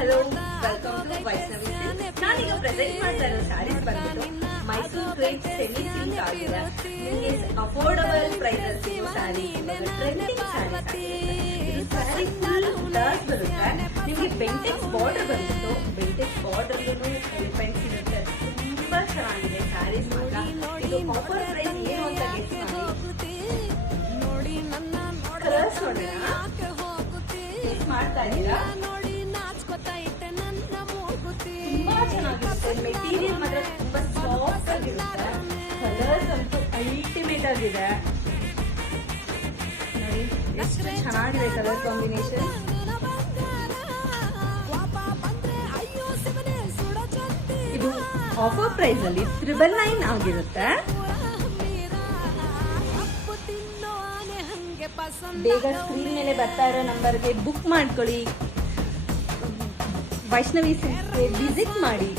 Hello, welcome to Vaishnavi silks. ನಾನೀಗ present ಮಾಡ್ತಾ ಇರೋ ಸ್ಯಾರೀಸ್ ಬಂದ್ಬಿಟ್ಟು ಮೈಸೂರು ಕ್ರೇಪ್ ಸೆಮಿ ಸಿಲ್ಕ್ ಆಗಿದೆ. ನಿಮಗೆ ಅಫೋರ್ಡಬಲ್ ಪ್ರೈಸಸ್ ಸಿಗೋ ಸ್ಯಾರಿ, ಟ್ರೆಂಡಿಂಗ್ ಸ್ಯಾರಿ. ಇದು ಸ್ಯಾರಿ ಫುಲ್ ಡಾರ್ಕ್ ಬರುತ್ತೆ. ನಿಮಗೆ ಬೆಂಟೆಕ್ಸ್ ಬಾರ್ಡರ್ ಬಂದ್ಬಿಟ್ಟು ಬೆಂಟೆಕ್ಸ್ ಬಾರ್ಡರ್ ಎಲಿಫೆಂಟ್ಸ್ ಇರುತ್ತೆ. ತುಂಬಾ ಚೆನ್ನಾಗಿದೆ ಸ್ಯಾರೀಸ್ ಮಾತ್ರ. ಇದು ಆಫರ್ ಪ್ರೈಸ್ ಏನು ಅಂತ ಗೆಸ್ ಮಾಡಿ. ಕಲರ್ಸ್ ನೋಡೋಣ, ಗೆಸ್ ಮಾಡ್ತಾ ಇದ್ದೀರಾ? ತುಂಬಾ ಚೆನ್ನಾಗಿರುತ್ತೆ. ಮೆಟೀರಿಯಲ್ ಮಾತ್ರ ತುಂಬಾ ಸಾಫ್ಟ್ ಆಗಿರುತ್ತೆ. ಕಲರ್ಸ್ ಅಂತೂ ಅಲ್ಟಿಮೇಟ್ ಆಗಿದೆ. ನೋಡಿ ಎಷ್ಟು ಚೆನ್ನಾಗಿದೆ ಕಲರ್ ಕಾಂಬಿನೇಷನ್. ಇದು ಆಫರ್ ಪ್ರೈಸ್ ಅಲ್ಲಿ 999 ಆಗಿರುತ್ತೆ. ಬೇಗ ಸ್ಕ್ರೀನ್ ಮೇಲೆ ಬರ್ತಾ ಇರೋ ನಂಬರ್ಗೆ ಬುಕ್ ಮಾಡ್ಕೊಳ್ಳಿ. ವೈಷ್ಣವಿ ಸಿಲ್ಕ್ಸ್ಗೆ ವಿಸಿಟ್ ಮಾಡಿ.